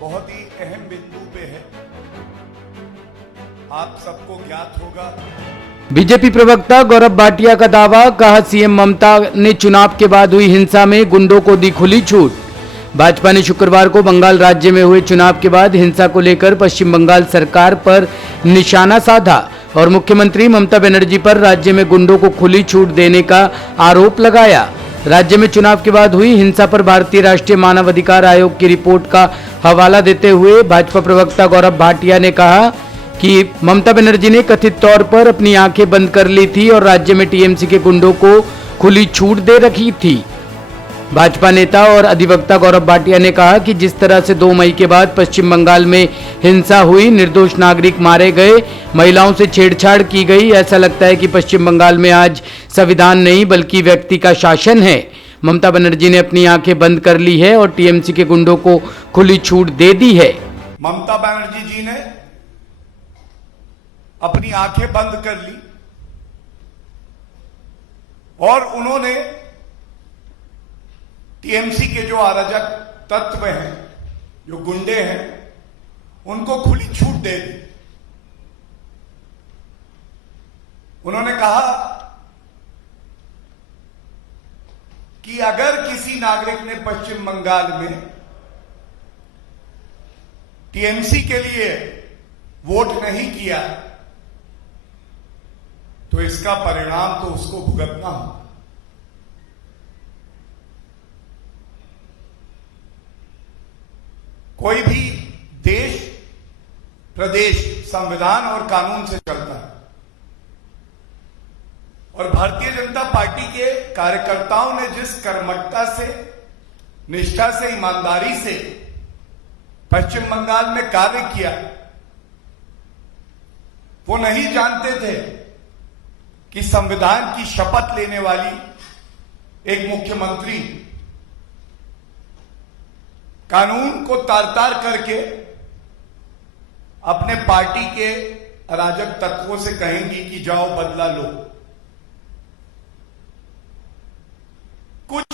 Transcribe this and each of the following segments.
बहुत ही अहम बिंदु पे है। आप सबको ज्ञात होगा। बीजेपी प्रवक्ता गौरव भाटिया का दावा, कहा सीएम ममता ने चुनाव के बाद हुई हिंसा में गुंडों को दी खुली छूट। भाजपा ने शुक्रवार को बंगाल राज्य में हुए चुनाव के बाद हिंसा को लेकर पश्चिम बंगाल सरकार पर निशाना साधा और मुख्यमंत्री ममता बनर्जी पर राज्य में गुंडों को खुली छूट देने का आरोप लगाया। राज्य में चुनाव के बाद हुई हिंसा पर भारतीय राष्ट्रीय मानव अधिकार आयोग की रिपोर्ट का हवाला देते हुए भाजपा प्रवक्ता गौरव भाटिया ने कहा कि ममता बनर्जी ने कथित तौर पर अपनी आंखें बंद कर ली थी और राज्य में टीएमसी के गुंडों को खुली छूट दे रखी थी। भाजपा नेता और अधिवक्ता गौरव भाटिया ने कहा कि जिस तरह से 2 मई के बाद पश्चिम बंगाल में हिंसा हुई, निर्दोष नागरिक मारे गए, महिलाओं से छेड़छाड़ की गई, ऐसा लगता है कि पश्चिम बंगाल में आज संविधान नहीं बल्कि व्यक्ति का शासन है। ममता बनर्जी ने अपनी आंखें बंद कर ली है और टीएमसी के गुंडों को खुली छूट दे दी है। ममता बनर्जी जी ने अपनी आंखें बंद कर ली और उन्होंने टीएमसी के जो अराजक तत्व हैं, जो गुंडे हैं, उनको खुली छूट दे दी। उन्होंने कहा कि अगर किसी नागरिक ने पश्चिम बंगाल में टीएमसी के लिए वोट नहीं किया तो इसका परिणाम तो उसको भुगतना हो। कोई भी देश प्रदेश संविधान और कानून से चलता है और भारतीय जनता पार्टी के कार्यकर्ताओं ने जिस कर्मठता से, निष्ठा से, ईमानदारी से पश्चिम बंगाल में कार्य किया, वो नहीं जानते थे कि संविधान की शपथ लेने वाली एक मुख्यमंत्री कानून को तार-तार करके अपने पार्टी के अराजक तत्वों से कहेंगी कि जाओ बदला लो। कुछ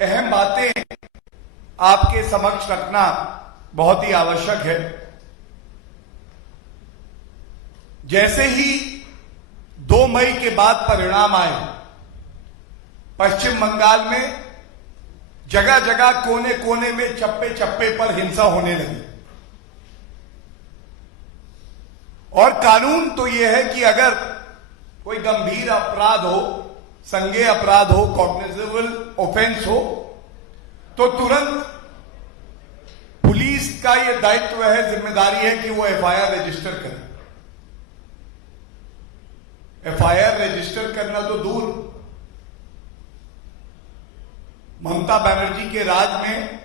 अहम बातें आपके समक्ष रखना बहुत ही आवश्यक है। जैसे ही 2 मई के बाद परिणाम आए, पश्चिम बंगाल में जगह जगह, कोने कोने में, चप्पे चप्पे पर हिंसा होने लगी। और कानून तो यह है कि अगर कोई गंभीर अपराध हो, संज्ञेय अपराध हो, कॉग्निजेबल ऑफेंस हो, तो तुरंत पुलिस का यह दायित्व है, जिम्मेदारी है कि वो एफआईआर रजिस्टर करे। एफआईआर रजिस्टर करना तो दूर, ममता बनर्जी के राज में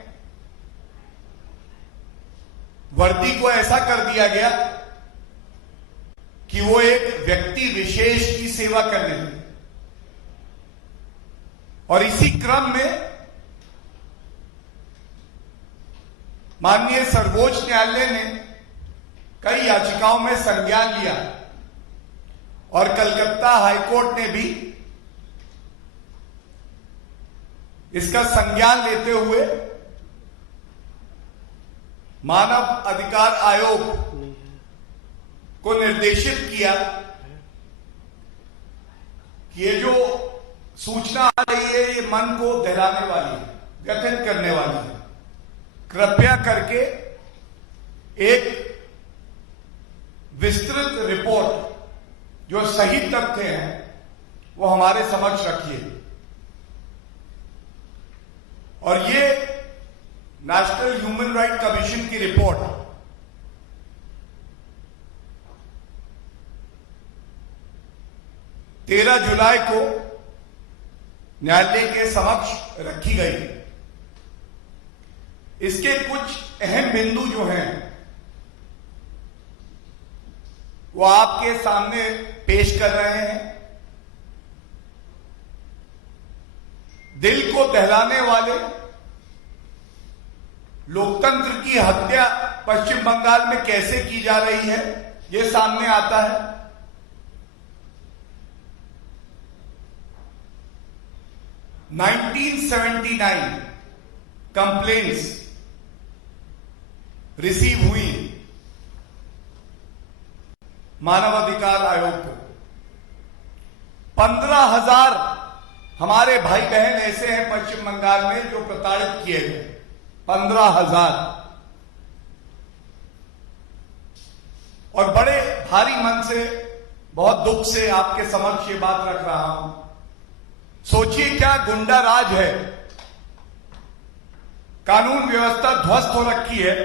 वर्दी को ऐसा कर दिया गया कि वो एक व्यक्ति विशेष की सेवा करने लगे। और इसी क्रम में माननीय सर्वोच्च न्यायालय ने कई याचिकाओं में संज्ञान लिया और कलकत्ता हाईकोर्ट ने भी इसका संज्ञान लेते हुए मानव अधिकार आयोग को निर्देशित किया कि ये जो सूचना आ रही है ये मन को दहलाने वाली है, व्यथित करने वाली है। कृपया करके एक विस्तृत रिपोर्ट जो सही तथ्य हैं वो हमारे समक्ष रखिए। और ये नेशनल ह्यूमन राइट कमीशन की रिपोर्ट 13 जुलाई को न्यायालय के समक्ष रखी गई। इसके कुछ अहम बिंदु जो हैं वो आपके सामने पेश कर रहे हैं। दिल को दहलाने वाले लोकतंत्र की हत्या पश्चिम बंगाल में कैसे की जा रही है ये सामने आता है। 1979 कंप्लेंट्स रिसीव हुई मानवाधिकार आयोग को। 15,000 हमारे भाई बहन ऐसे हैं पश्चिम बंगाल में जो प्रताड़ित किए गए। 15,000। और बड़े भारी मन से, बहुत दुख से आपके समक्ष ये बात रख रहा हूं। सोचिए क्या गुंडा राज है, कानून व्यवस्था ध्वस्त हो रखी है।